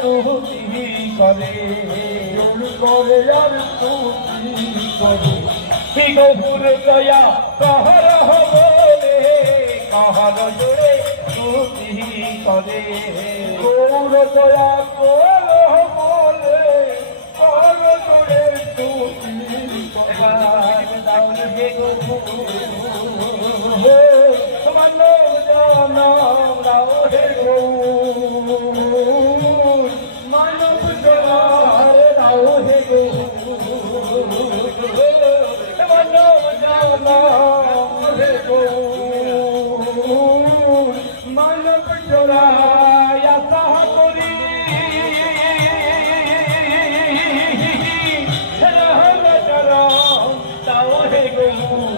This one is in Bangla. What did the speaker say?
তুতি করে করে আর তুতি করে কি গৌর দয়া কাহার বলে কাহার জোড়ে তুতি করে গৌর দয়া কর বলে কাহার জোড়ে তুতি করে হে গৌর মানো জানাম রাও হে গৌর মানব জনার রাও হে গৌর মানো জানাম হে গৌর মানব জনার